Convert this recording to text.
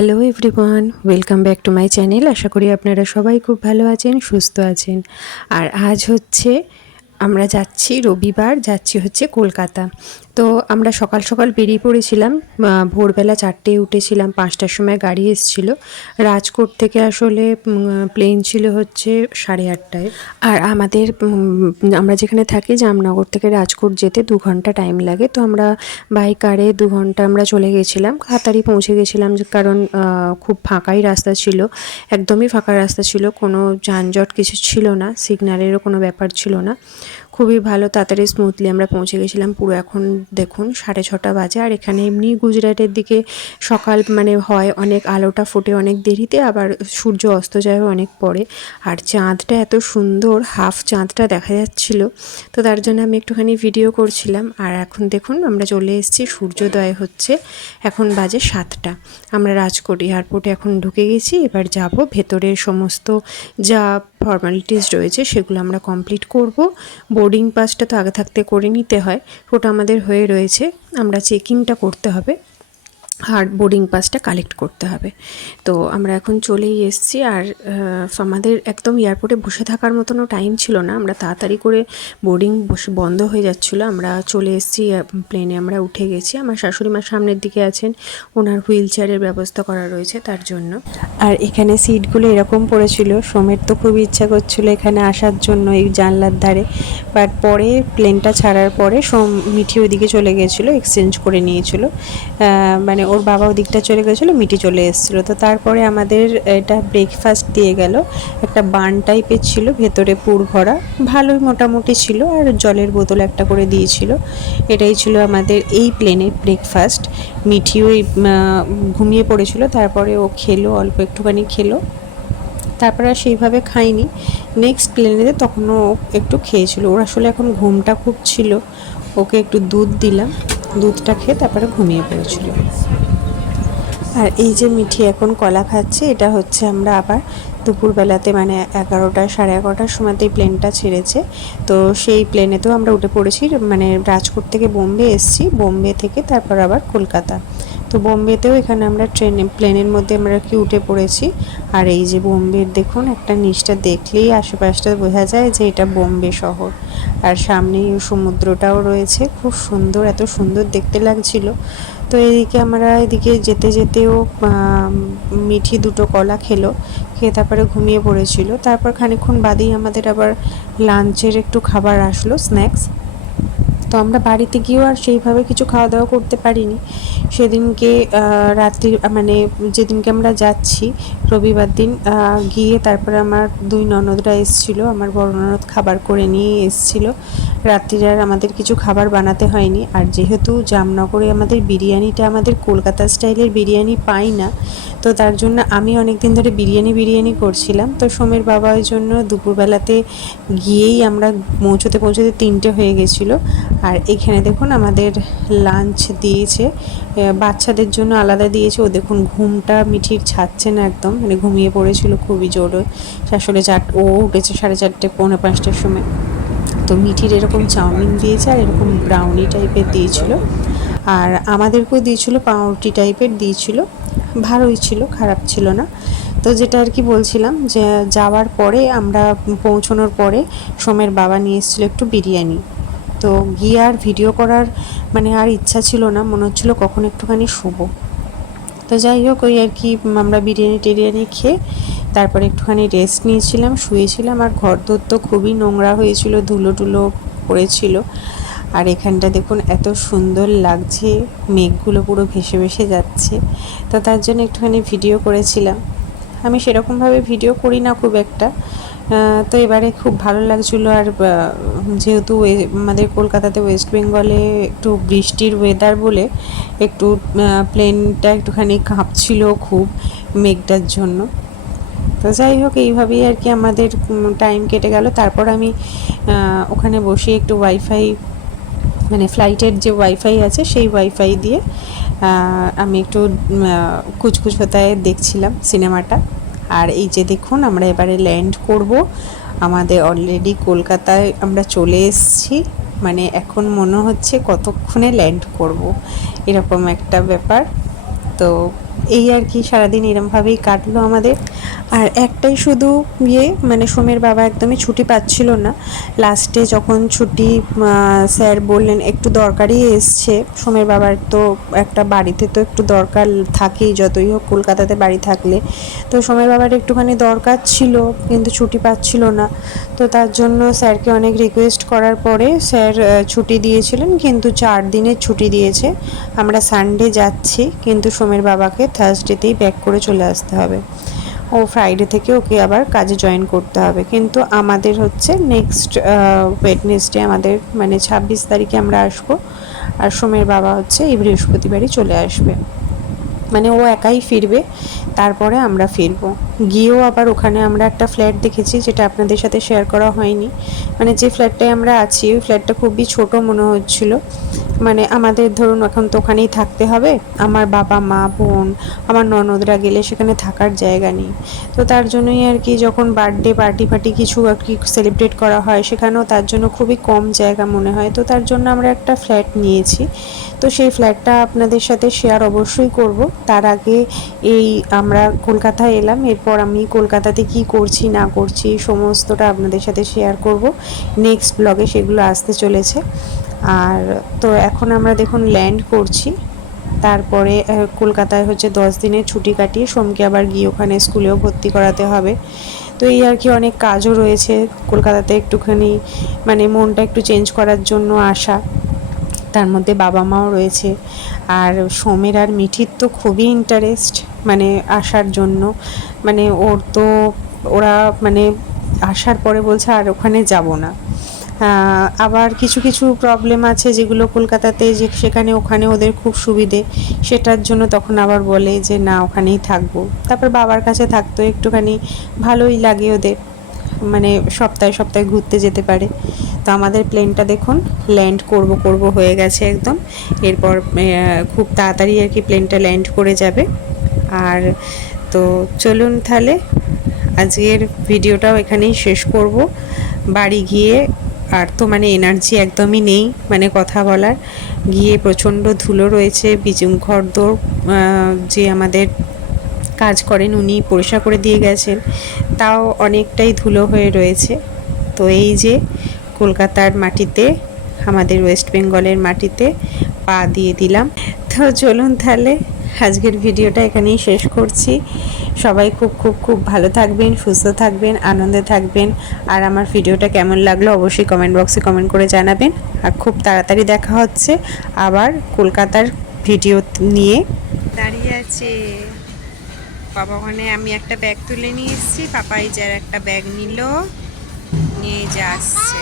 Hello everyone, welcome back to my channel. আশা করি আপনারা সবাই খুব ভালো আছেন, সুস্থ আছেন। আর আজ হচ্ছে আমরা যাচ্ছি, রবিবার যাচ্ছি হচ্ছে কলকাতা। তো আমরা সকাল সকাল বেরিয়ে পড়েছিলাম, ভোরবেলা 4টেয় উঠেছিলাম, 5টার সময় গাড়ি এসেছিলো রাজকোট থেকে। আসলে প্লেন ছিল হচ্ছে 8:30টায়। আর আমাদের আমরা যেখানে থাকি জামনগর থেকে রাজকোট যেতে 2 ঘন্টা টাইম লাগে। তো আমরা বাই কারে 2 ঘন্টা আমরা চলে গেছিলাম, তাড়াতাড়ি পৌঁছে গেছিলাম, কারণ খুব ফাঁকাই রাস্তা ছিল, একদমই ফাঁকা রাস্তা ছিল, কোনো যানজট কিছু ছিল না, সিগন্যালেরও কোনো ব্যাপার ছিল না। খুবই ভালো, তাড়াতাড়ি স্মুথলি আমরা পৌঁছে গেছিলাম। পুরো এখন দেখুন 6:30 বাজে। আর এখানে এমনি গুজরাটের দিকে সকাল হয় অনেক, আলোটা ফোটে অনেক দেরিতে, আবার সূর্য অস্ত যায় অনেক পরে। আর চাঁদটা এত সুন্দর, হাফ চাঁদটা দেখা যাচ্ছিল, তো তার জন্য আমি একটুখানি ভিডিও করছিলাম। আর এখন দেখুন আমরা চলে এসেছি, সূর্যোদয় হচ্ছে, এখন বাজে 7টা। আমরা রাজকোট এয়ারপোর্টে এখন ঢুকে গেছি। এবার যাব ভেতরের সমস্ত যা ফর্মালিটিস রয়েছে সেগুলো আমরা কমপ্লিট করব। বোর্ডিং পাসটা তো আগে থাকতে করে নিতে হয়, ওটা আমাদের হয়ে রয়েছে। আমরা চেকিংটা করতে হবে আর বোর্ডিং পাসটা কালেক্ট করতে হবে। তো আমরা এখন চলেই এসেছি। আর আমাদের একদম এয়ারপোর্টে বসে থাকার মতনও টাইম ছিল না, আমরা তাড়াতাড়ি করে বোর্ডিং বন্ধ হয়ে যাচ্ছিলো, আমরা চলে এসেছি, প্লেনে আমরা উঠে গেছি। আমার শাশুড়ি মা সামনের দিকে আছেন, ওনার হুইল চেয়ারের ব্যবস্থা করা রয়েছে তার জন্য। আর এখানে সিটগুলো এরকম পড়েছিল, সোমের তো খুবই ইচ্ছা করছিলো এখানে আসার জন্য, এই জানলার ধারে। বাট পরে প্লেনটা ছাড়ার পরে মিঠি ওইদিকে চলে গেছিলো, এক্সচেঞ্জ করে নিয়েছিল, ওর বাবা ওদিকটা চলে গেছিলো, মিটি চলে এসেছিলো। তো তারপরে আমাদের এটা ব্রেকফাস্ট দিয়ে গেল, একটা বান টাইপের ছিল, ভেতরে পুর ভরা, ভালোই মোটামুটি ছিল, আর জলের বোতল একটা করে দিয়েছিল। এটাই ছিল আমাদের এই প্লেনের ব্রেকফাস্ট। মিঠি ওই ঘুমিয়ে পড়েছিল, তারপরে ও খেলো, অল্প একটুখানি খেলো, তারপরে আর সেইভাবে খাইনি। নেক্সট প্লেনেতে তখনও একটু খেয়েছিল, ওর আসলে এখন ঘুমটা খুব ছিল, ওকে একটু দুধ দিলাম, দুধটা খেয়ে তারপরে ঘুমিয়ে পড়েছিল। আর এই যে মিঠি এখন কলা খাচ্ছে, এটা হচ্ছে আমরা আবার দুপুরবেলাতে 11টা 11:30টার সময়তেই প্লেনটা ছেড়েছে, তো সেই প্লেনেতেও আমরা উঠে পড়েছি। রাজকোট থেকে বোম্বে এসেছি, বোম্বে থেকে তারপর আবার কলকাতা। তো বোম্বেতেও এখানে আমরা প্লেনের মধ্যে আমরা উঠে পড়েছি। আর এই যে বোম্বের দেখুন, একটা নিচটা দেখলেই আশেপাশটা বোঝা যায় যে এটা বোম্বে শহর। আর সামনেই সমুদ্রটাও রয়েছে, খুব সুন্দর, এত সুন্দর দেখতে লাগছিল। তো এদিকে যেতে যেতেও মিঠি 2টো কলা খেলো, খেয়ে তারপরে ঘুমিয়ে পড়েছিল। তারপর খানিকক্ষণ বাদেই আমাদের আবার লাঞ্চের একটু খাবার আসলো, স্ন্যাক্স। তো আমরা বাড়িতে গিয়েও আর সেইভাবে কিছু খাওয়া দাওয়া করতে পারিনি সেদিনকে। রাত্রি যেদিনকে আমরা যাচ্ছি রবিবার দিন গিয়ে তারপরে আমার 2 ননদরা এসেছিলো, আমার বড় ননদ খাবার করে নিয়ে এসেছিলো। রাত্রির আর আমাদের কিছু খাবার বানাতে হয়নি। আর যেহেতু জামনগরে আমাদের বিরিয়ানিটা, আমাদের কলকাতা স্টাইলের বিরিয়ানি পাই না, তো তার জন্য আমি অনেক দিন ধরে বিরিয়ানি করছিলাম। তো সোমের বাবা ওই জন্য দুপুরবেলাতে গিয়েই আমরা পৌঁছতে 3টে হয়ে গেছিলো। আর এখানে দেখুন আমাদের লাঞ্চ দিয়েছে, বাচ্চাদের জন্য আলাদা দিয়েছে। ও দেখুন ঘুমটা মিঠির ছাড়ছে না একদম, ঘুমিয়ে পড়েছিল খুবই জোরে। আসলে ও উঠেছে 4:30 4:45টার সময়। তো মিঠির এরকম চাউমিন দিয়েছে, আর এরকম ব্রাউনি টাইপের দিয়েছিল। আর আমাদেরকেও দিয়েছিল পাউরুটি টাইপের দিয়েছিল, ভালোই ছিল, খারাপ ছিল না। তো যেটা আর কি বলছিলাম, যে যাওয়ার পরে আমরা পৌঁছানোর পরে সোমের বাবা নিয়ে এসেছিলো একটু বিরিয়ানি। তো গিয়ে আর ভিডিও করার আর ইচ্ছা ছিল না, মনে হচ্ছিলো কখন একটুখানি শোবো। তো যাই হোক, ওই আর কি আমরা বিরিয়ানি খেয়ে তারপরে একটুখানি রেস্ট নিয়েছিলাম, শুয়েছিলাম। আর ঘরদোর তো খুবই নোংরা হয়েছিল, ধুলো টুলো পড়েছিল। আর এখানটা দেখুন এত সুন্দর লাগছে, মেঘগুলো পুরো ভেসে ভেসে যাচ্ছে, তো তার জন্য একটুখানি ভিডিও করেছিলাম। আমি সেরকমভাবে ভিডিও করি না খুব একটা, তো এবারে খুব ভালো লাগছিলো। আর যেহেতু আমাদের কলকাতাতে ওয়েস্ট বেঙ্গলে একটু বৃষ্টির ওয়েদার বলে একটু প্লেনটা একটুখানি কাঁপছিল খুব মেঘটার জন্য। তো যাই হোক, এইভাবেই আর কি আমাদের টাইম কেটে গেল। তারপর আমি ওখানে বসে একটু ওয়াইফাই, ফ্লাইটের যে ওয়াইফাই আছে সেই ওয়াইফাই দিয়ে আমি একটু কুচকুচ হোতায় দেখছিলাম সিনেমাটা। আর এই যে দেখুন, আমরা এবারে ল্যান্ড করব, আমাদের অলরেডি কলকাতায় আমরা চলে এসেছি। এখন মনে হচ্ছে কতক্ষণে ল্যান্ড করব, এরকম একটা ব্যাপার। তো এই আর কি সারাদিন এরমভাবেই কাটলো আমাদের। আর একটাই শুধু মানে সোমের বাবা একদমই ছুটি পাচ্ছিল না। লাস্টে যখন ছুটি স্যার বললেন একটু দরকারই এসছে, সোমের বাবার তো একটা বাড়িতে তো একটু দরকার থাকেই, যতই হোক কলকাতাতে বাড়ি থাকলে। তো সোমের বাবার একটুখানি দরকার ছিল কিন্তু ছুটি পাচ্ছিল না। তো তার জন্য স্যারকে অনেক রিকোয়েস্ট করার পরে স্যার ছুটি দিয়েছিলেন, কিন্তু 4 দিনের ছুটি দিয়েছে। আমরা সানডে যাচ্ছি, কিন্তু সোমের বাবাকে থার্সডেতেই ব্যাক করে চলে আসতে হবে। ও ফ্রাইডে থেকে ওকে আবার কাজে জয়েন করতে হবে। কিন্তু আমাদের হচ্ছে নেক্সট ওয়েডনেসডে আমাদের মানে 26 তারিখে আমরা আসবো, আর সোমের বাবা হচ্ছে এই বৃহস্পতিবারই চলে আসবে। মানে ও একাই ফিরবে, তারপরে আমরা ফিরবো। গিয়েও আবার ওখানে আমরা একটা ফ্ল্যাট দেখেছি, যেটা আপনাদের সাথে শেয়ার করা হয়নি। মানে যে ফ্ল্যাটটায় আমরা আছি ওই ফ্ল্যাটটা খুবই ছোট মনে হচ্ছিল। মানে আমাদের ধরুন এখন তো ওখানেই থাকতে হবে, আমার বাবা মা বোন আমার ননদরা গেলে সেখানে থাকার জায়গা নেই। তো তার জন্যই আর কি যখন বার্থডে পার্টি ফার্টি কিছু আর কি সেলিব্রেট করা হয়, সেখানেও তার জন্য খুবই কম জায়গা মনে হয়। তো তার জন্য আমরা একটা ফ্ল্যাট নিয়েছি। তো সেই ফ্ল্যাটটা আপনাদের সাথে শেয়ার অবশ্যই করব। তার আগে এই আমরা কলকাতায় এলাম, এরপর আমি কলকাতাতে কি করছি না করছি সমস্তটা আপনাদের সাথে শেয়ার করব। নেক্সট ব্লগে সেগুলো আসতে চলেছে। আর তো এখন আমরা দেখুন ল্যান্ড করছি। তারপরে কলকাতায় হচ্ছে 10 দিনের ছুটি কাটিয়ে সোমকে আবার গিয়ে ওখানে স্কুলেও ভর্তি করাতে হবে। তো এই আর কি অনেক কাজও রয়েছে কলকাতাতে, একটুখানি মানে মনটা একটু চেঞ্জ করার জন্য আসা। তার মধ্যে বাবা মাও রয়েছে। আর সোমের আর মিঠির তো খুবই ইন্টারেস্ট মানে আসার জন্য। মানে ওর তো ওরা মানে আসার পরে বলছে আর ওখানে যাব না। আবার কিছু কিছু প্রবলেম আছে যেগুলো কলকাতাতে যে সেখানে ওখানে ওদের খুব সুবিধে, সেটার জন্য তখন আবার বলে যে না ওখানেই থাকবো। তারপর বাবার কাছে থাকতেও একটুখানি ভালোই লাগে ওদের, মানে সপ্তাহে সপ্তাহে ঘুরতে যেতে পারে। তো আমাদের প্লেনটা দেখুন ল্যান্ড করব হয়ে গেছে একদম। এরপর খুব তাড়াতাড়ি আর কি প্লেনটা ল্যান্ড করে যাবে। আর তো চলুন তাহলে আজকের ভিডিওটাও এখানেই শেষ করব। বাড়ি গিয়ে আর তো মানে এনার্জি একদমই নেই মানে কথা বলার। গিয়ে প্রচণ্ড ধুলো রয়েছে, ঘরদোর যে আমাদের কাজ করেন উনি পরিষ্কার করে দিয়ে গেছেন, তাও অনেকটাই ধুলো হয়ে রয়েছে। তো এই যে কলকাতার মাটিতে, আমাদের ওয়েস্ট বেঙ্গলের মাটিতে পা দিয়ে দিলাম। তো চলুন তাহলে আজকের ভিডিওটা এখানেই শেষ করছি। সবাই খুব খুব খুব ভালো থাকবেন, সুস্থ থাকবেন, আনন্দে থাকবেন। আর আমার ভিডিওটা কেমন লাগলো অবশ্যই কমেন্ট বক্সে কমেন্ট করে জানাবেন। আর খুব তাড়াতাড়ি দেখা হচ্ছে আবার কলকাতার ভিডিও নিয়ে। দাঁড়িয়ে আছে বাবা, ওখানে আমি একটা ব্যাগ তুলে নিয়ে এসেছি, পাপা এই যার একটা ব্যাগ নিল, নিয়ে যা আসছে।